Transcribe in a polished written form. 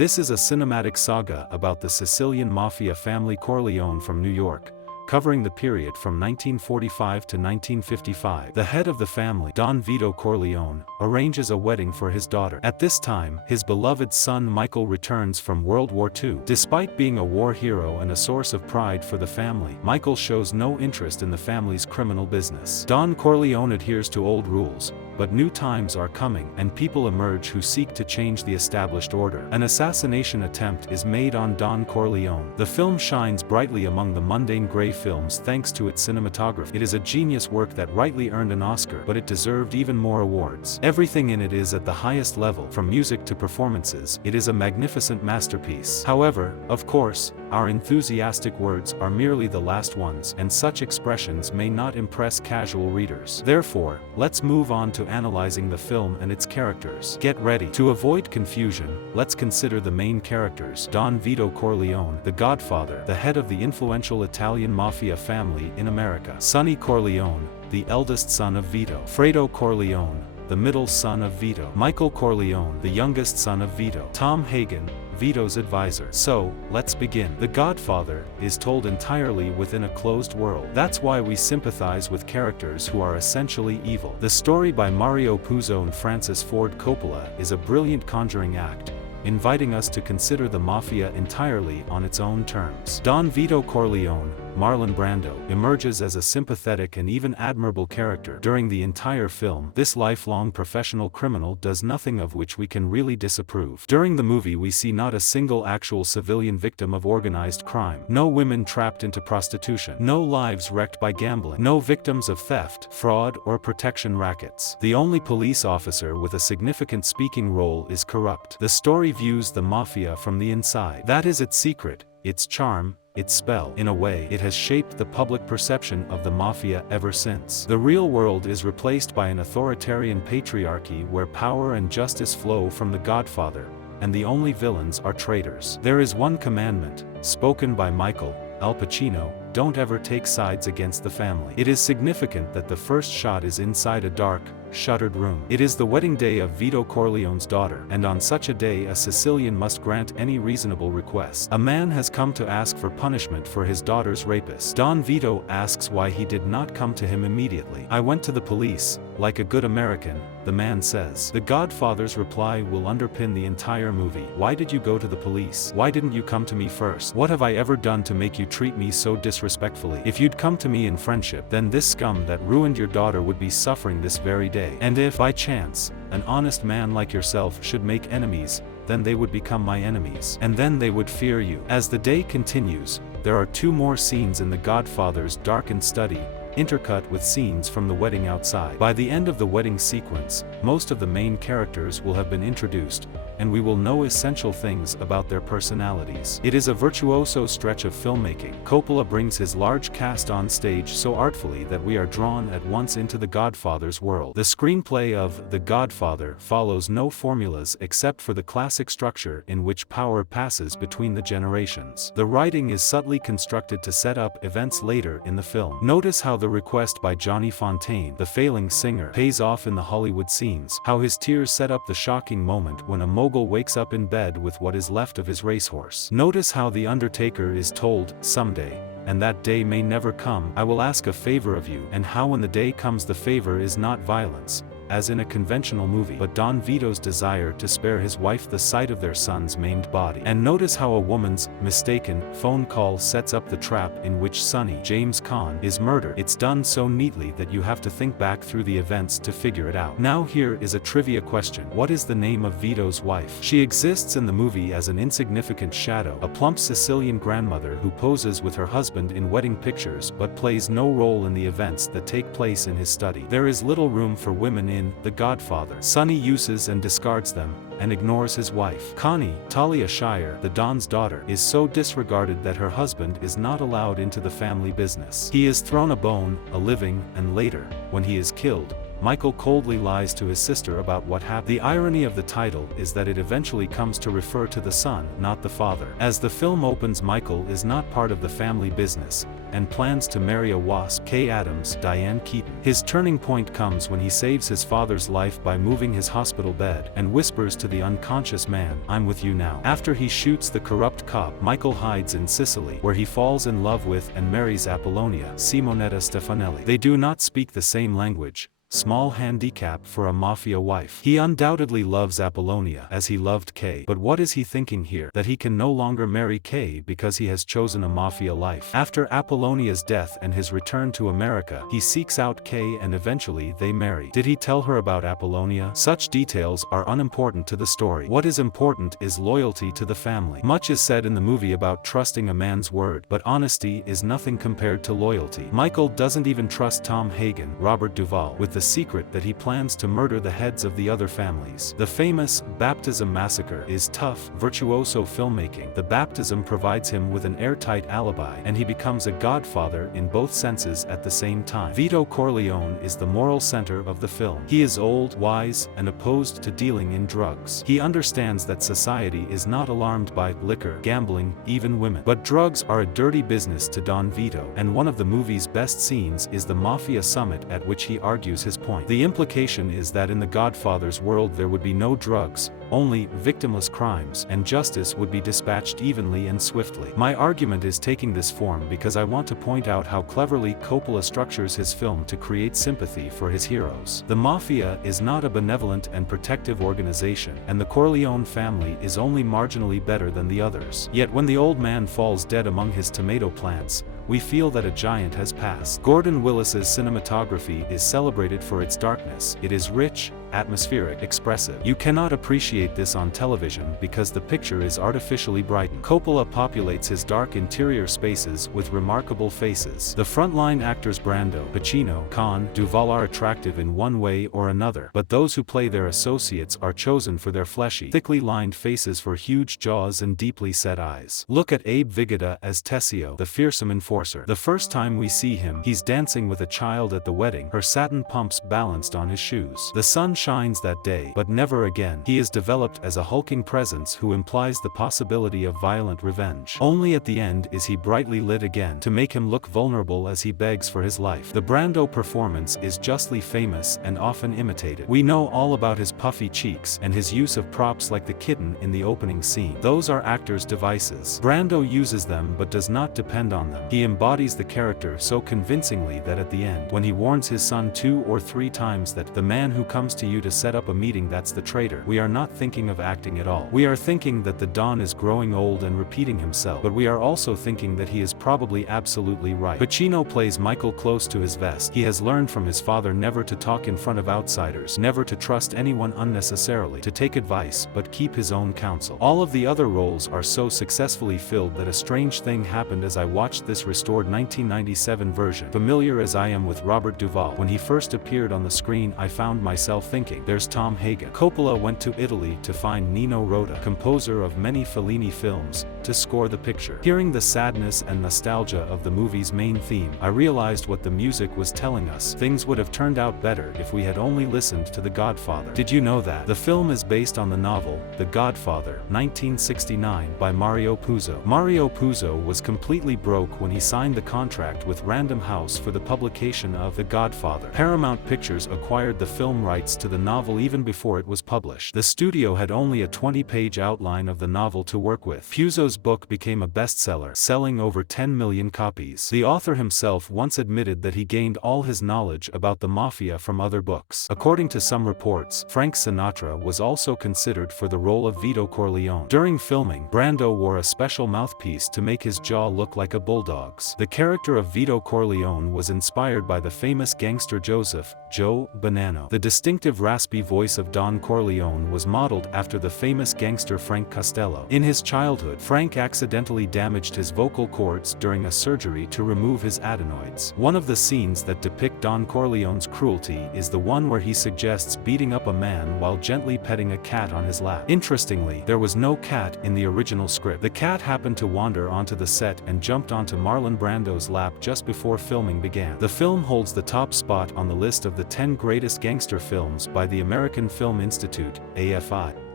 This is a cinematic saga about the Sicilian Mafia family Corleone from New York, covering the period from 1945 to 1955. The head of the family, Don Vito Corleone, arranges a wedding for his daughter. At this time, his beloved son Michael returns from World War II. Despite being a war hero and a source of pride for the family, Michael shows no interest in the family's criminal business. Don Corleone adheres to old rules, but new times are coming, and people emerge who seek to change the established order. An assassination attempt is made on Don Corleone. The film shines brightly among the mundane gray films thanks to its cinematography. It is a genius work that rightly earned an Oscar, but it deserved even more awards. Everything in it is at the highest level, from music to performances. It is a magnificent masterpiece. However, of course, our enthusiastic words are merely the last ones, and such expressions may not impress casual readers. Therefore, let's move on to analyzing the film and its characters. Get ready. To avoid confusion, let's consider the main characters. Don Vito Corleone, the Godfather, the head of the influential Italian mafia family in America. Sonny Corleone, the eldest son of Vito. Fredo Corleone, the middle son of Vito. Michael Corleone, the youngest son of Vito. Tom Hagen, Vito's advisor. So, let's begin. The Godfather is told entirely within a closed world. That's why we sympathize with characters who are essentially evil. The story by Mario Puzo and Francis Ford Coppola is a brilliant conjuring act, inviting us to consider the mafia entirely on its own terms. Don Vito Corleone, Marlon Brando, emerges as a sympathetic and even admirable character. During the entire film, this lifelong professional criminal does nothing of which we can really disapprove. During the movie we see not a single actual civilian victim of organized crime. No women trapped into prostitution. No lives wrecked by gambling. No victims of theft, fraud, or protection rackets. The only police officer with a significant speaking role is corrupt. The story views the mafia from the inside. That is its secret, its charm, its spell. In a way, it has shaped the public perception of the mafia ever since. The real world is replaced by an authoritarian patriarchy where power and justice flow from the Godfather, and the only villains are traitors. There is one commandment, spoken by Michael, Al Pacino: don't ever take sides against the family. It is significant that the first shot is inside a dark, shuttered room. It is the wedding day of Vito Corleone's daughter, and on such a day a Sicilian must grant any reasonable request. A man has come to ask for punishment for his daughter's rapist. Don Vito asks why he did not come to him immediately. "I went to the police, like a good American," the man says. The Godfather's reply will underpin the entire movie. "Why did you go to the police? Why didn't you come to me first? What have I ever done to make you treat me so disrespectfully? If you'd come to me in friendship, then this scum that ruined your daughter would be suffering this very day. And if, by chance, an honest man like yourself should make enemies, then they would become my enemies. And then they would fear you." As the day continues, there are two more scenes in The Godfather's darkened study, intercut with scenes from the wedding outside. By the end of the wedding sequence, most of the main characters will have been introduced, and we will know essential things about their personalities. It is a virtuoso stretch of filmmaking. Coppola brings his large cast on stage so artfully that we are drawn at once into the Godfather's world. The screenplay of The Godfather follows no formulas except for the classic structure in which power passes between the generations. The writing is subtly constructed to set up events later in the film. Notice how the request by Johnny Fontaine, the failing singer, pays off in the Hollywood scenes, how his tears set up the shocking moment when a mogul wakes up in bed with what is left of his racehorse. Notice how the Undertaker is told, "Someday, and that day may never come, I will ask a favor of you," and how when the day comes the favor is not violence, as in a conventional movie, but Don Vito's desire to spare his wife the sight of their son's maimed body. And notice how a woman's mistaken phone call sets up the trap in which Sonny, James Caan, is murdered. It's done so neatly that you have to think back through the events to figure it out. Now here is a trivia question. What is the name of Vito's wife? She exists in the movie as an insignificant shadow, a plump Sicilian grandmother who poses with her husband in wedding pictures but plays no role in the events that take place in his study. There is little room for women in The Godfather. Sonny uses and discards them, and ignores his wife. Connie, Talia Shire, the Don's daughter, is so disregarded that her husband is not allowed into the family business. He is thrown a bone, a living, and later, when he is killed, Michael coldly lies to his sister about what happened. The irony of the title is that it eventually comes to refer to the son, not the father. As the film opens, Michael is not part of the family business, and plans to marry a wasp, Kay Adams, Diane Keaton. His turning point comes when he saves his father's life by moving his hospital bed, and whispers to the unconscious man, "I'm with you now." After he shoots the corrupt cop, Michael hides in Sicily, where he falls in love with and marries Apollonia, Simonetta Stefanelli. They do not speak the same language. Small handicap for a mafia wife. He undoubtedly loves Apollonia as he loved Kay. But what is he thinking here? That he can no longer marry Kay because he has chosen a mafia life. After Apollonia's death and his return to America, he seeks out Kay and eventually they marry. Did he tell her about Apollonia? Such details are unimportant to the story. What is important is loyalty to the family. Much is said in the movie about trusting a man's word, but honesty is nothing compared to loyalty. Michael doesn't even trust Tom Hagen, Robert Duvall, with the secret that he plans to murder the heads of the other families. The famous baptism massacre is tough, virtuoso filmmaking. The baptism provides him with an airtight alibi, and he becomes a godfather in both senses at the same time. Vito Corleone is the moral center of the film. He is old, wise, and opposed to dealing in drugs. He understands that society is not alarmed by liquor, gambling, even women. But drugs are a dirty business to Don Vito, and one of the movie's best scenes is the Mafia summit at which he argues his point. The implication is that in the Godfather's world there would be no drugs, only victimless crimes, and justice would be dispatched evenly and swiftly. My argument is taking this form because I want to point out how cleverly Coppola structures his film to create sympathy for his heroes. The Mafia is not a benevolent and protective organization, and the Corleone family is only marginally better than the others. Yet when the old man falls dead among his tomato plants, we feel that a giant has passed. Gordon Willis's cinematography is celebrated for its darkness. It is rich, atmospheric, expressive. You cannot appreciate this on television because the picture is artificially brightened. Coppola populates his dark interior spaces with remarkable faces. The frontline actors Brando, Pacino, Caan, Duvall are attractive in one way or another, but those who play their associates are chosen for their fleshy, thickly lined faces for huge jaws and deeply set eyes. Look at Abe Vigada as Tessio, the fearsome enforcer. The first time we see him, he's dancing with a child at the wedding, her satin pumps balanced on his shoes. The sun shines that day, but never again. He is developed as a hulking presence who implies the possibility of violent revenge. Only at the end is he brightly lit again, to make him look vulnerable as he begs for his life. The Brando performance is justly famous and often imitated. We know all about his puffy cheeks and his use of props like the kitten in the opening scene. Those are actors' devices. Brando uses them but does not depend on them. He embodies the character so convincingly that at the end, when he warns his son 2 or 3 times that the man who comes to you to set up a meeting, that's the traitor, we are not thinking of acting at all. We are thinking that the Don is growing old and repeating himself, but we are also thinking that he is probably absolutely right. Pacino plays Michael close to his vest. He has learned from his father never to talk in front of outsiders, never to trust anyone unnecessarily, to take advice but keep his own counsel. All of the other roles are so successfully filled that a strange thing happened as I watched this restored 1997 version. Familiar as I am with Robert Duvall, when he first appeared on the screen I found myself thinking, there's Tom Hagen. Coppola went to Italy to find Nino Rota, composer of many Fellini films, to score the picture. Hearing the sadness and nostalgia of the movie's main theme, I realized what the music was telling us. Things would have turned out better if we had only listened to The Godfather. Did you know that? The film is based on the novel, The Godfather, 1969, by Mario Puzo. Mario Puzo was completely broke when he signed the contract with Random House for the publication of The Godfather. Paramount Pictures acquired the film rights to the novel even before it was published. The studio had only a 20-page outline of the novel to work with. Puzo's book became a bestseller, selling over 10 million copies. The author himself once admitted that he gained all his knowledge about the Mafia from other books. According to some reports, Frank Sinatra was also considered for the role of Vito Corleone. During filming, Brando wore a special mouthpiece to make his jaw look like a bulldog's. The character of Vito Corleone was inspired by the famous gangster Joseph, Joe Bonanno. The distinctive smooth raspy voice of Don Corleone was modeled after the famous gangster Frank Costello. In his childhood, Frank accidentally damaged his vocal cords during a surgery to remove his adenoids. One of the scenes that depict Don Corleone's cruelty is the one where he suggests beating up a man while gently petting a cat on his lap. Interestingly, there was no cat in the original script. The cat happened to wander onto the set and jumped onto Marlon Brando's lap just before filming began. The film holds the top spot on the list of the 10 greatest gangster films by the American Film Institute, AFI.